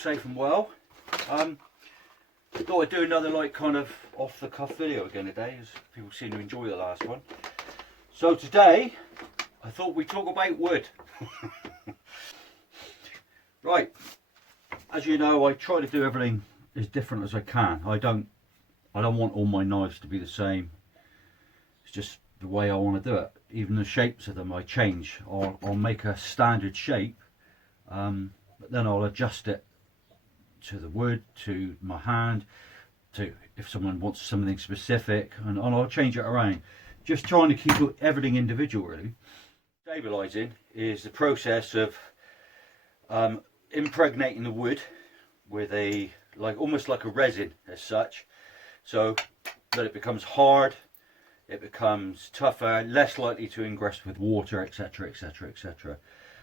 safe and well. I thought I'd do another like kind of off the cuff video again today, as people seem to enjoy the last one. So today I thought we'd talk about wood. Right, as you know, I try to do everything as different as I can. I don't want all my knives to be the same. It's just the way I want to do it. Even the shapes of them I change. I'll make a standard shape, but then I'll adjust it to the wood, to my hand, to if someone wants something specific, and I'll change it around. Just trying to keep everything individual, really. Stabilising is the process of impregnating the wood with almost like a resin as such, so that it becomes hard, it becomes tougher, less likely to ingress with water, etc, etc, etc.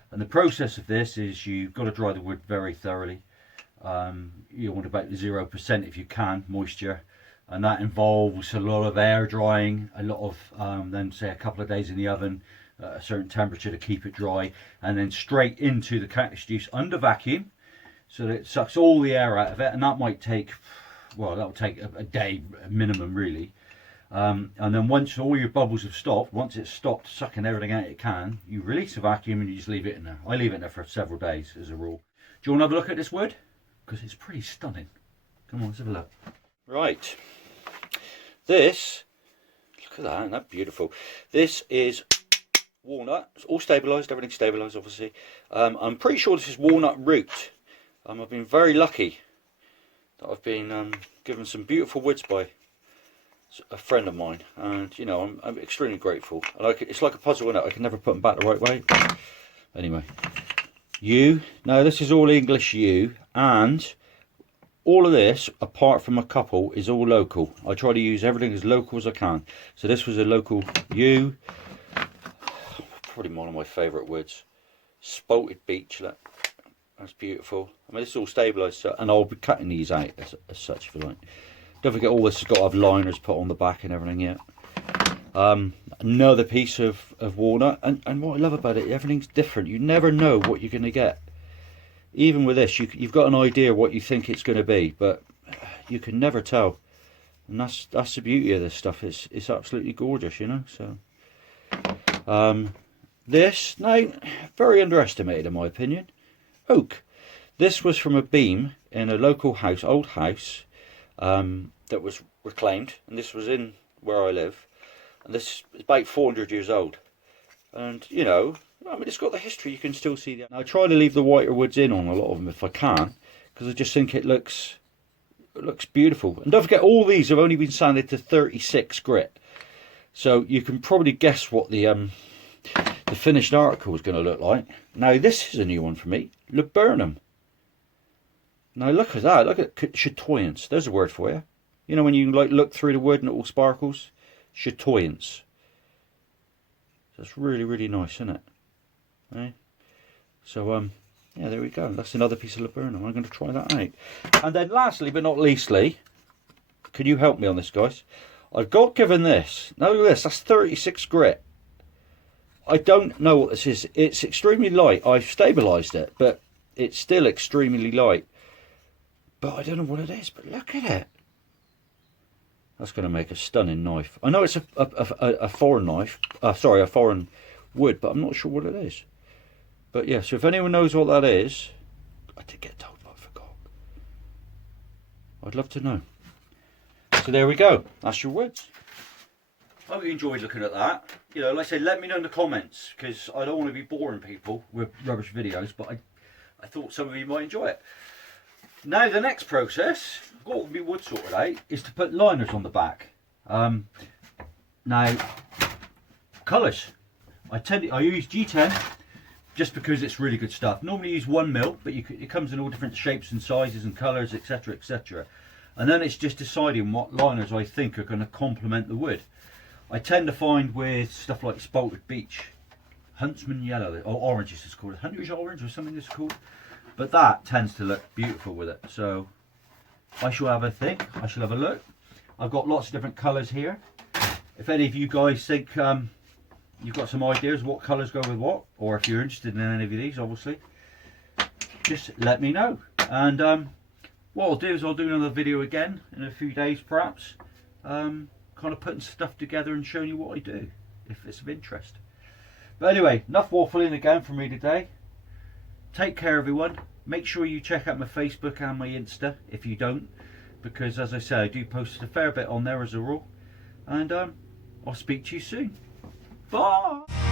And the process of this is you've got to dry the wood very thoroughly. You want about 0% if you can moisture, and that involves a lot of air drying, a lot of then say a couple of days in the oven at a certain temperature to keep it dry, and then straight into the cactus juice under vacuum so that it sucks all the air out of it. And that might take, well, that will take a day minimum, really. And then once all your bubbles have stopped, once it's stopped sucking everything out it can, you release the vacuum and you just leave it in there. I leave it in there for several days as a rule. Do you want to have a look at this wood? Because it's pretty stunning. Come on, let's have a look. Right, this, look at that, isn't that beautiful? This is walnut. It's all stabilised, everything's stabilised obviously. I'm pretty sure this is walnut root. I've been very lucky that I've been given some beautiful woods by a friend of mine, and you know, I'm extremely grateful. And it's like a puzzle, isn't it? I can never put them back the right way. Anyway, yew. Now this is all English yew, and all of this, apart from a couple, is all local. I try to use everything as local as I can. So this was a local yew. Probably one of my favourite woods. Spalted beech, look. That's beautiful. I mean, this is all stabilised, so, and I'll be cutting these out as such, if you like. Don't forget, all this has got to have liners put on the back and everything yet. Another piece of walnut, and what I love about it, everything's different. You never know what you're going to get. Even with this, you've got an idea what you think it's going to be, but you can never tell. And that's the beauty of this stuff. It's absolutely gorgeous, you know. So this, now, very underestimated in my opinion. Oak. This was from a beam in a local house, old house, that was reclaimed, and this was in where I live, and this is about 400 years old. And you know, I mean, it's got the history. You can still see that. I try to leave the whiter woods in on a lot of them if I can, because I just think it looks beautiful. And don't forget, all these have only been sanded to 36 grit, so you can probably guess what the finished article is going to look like. Now this is a new one for me, laburnum. Now look at that, look at chatoyance. There's a word for you. You know, when you like look through the wood and it all sparkles? Chatoyance. That's really, really nice, isn't it? Okay. So yeah, there we go. That's another piece of laburnum. I'm going to try that out. And then lastly but not leastly, can you help me on this, guys? I've got given this. Now look at this, that's 36 grit. I don't know what this is. It's extremely light. I've stabilised it, but it's still extremely light. But I don't know what it is, but look at it. That's going to make a stunning knife. I know it's a foreign knife, sorry, a foreign wood, but I'm not sure what it is. But yeah, so if anyone knows what that is, I did get told, but I forgot. I'd love to know. So there we go. That's your woods. I hope you enjoyed looking at that. You know, like I said, let me know in the comments, because I don't want to be boring people with rubbish videos, but I thought some of you might enjoy it. Now the next process, I've got all my wood sorted out, is to put liners on the back. Now, colours. I use G10 just because it's really good stuff. Normally use 1mm, but it comes in all different shapes and sizes and colours, etc, etc. And then it's just deciding what liners I think are going to complement the wood. I tend to find with stuff like spalted beech, huntsman yellow, or orange as it's called, hunter's orange or something it's called. But that tends to look beautiful with it. So I shall have a think, I shall have a look. I've got lots of different colours here. If any of you guys think you've got some ideas what colours go with what, or if you're interested in any of these, obviously, just let me know. And what I'll do is I'll do another video again in a few days perhaps, kind of putting stuff together and showing you what I do, if it's of interest. But anyway, enough waffling again from me today. Take care everyone. Make sure you check out my Facebook and my Insta if you don't, because as I say, I do post a fair bit on there as a rule. And I'll speak to you soon. Bye!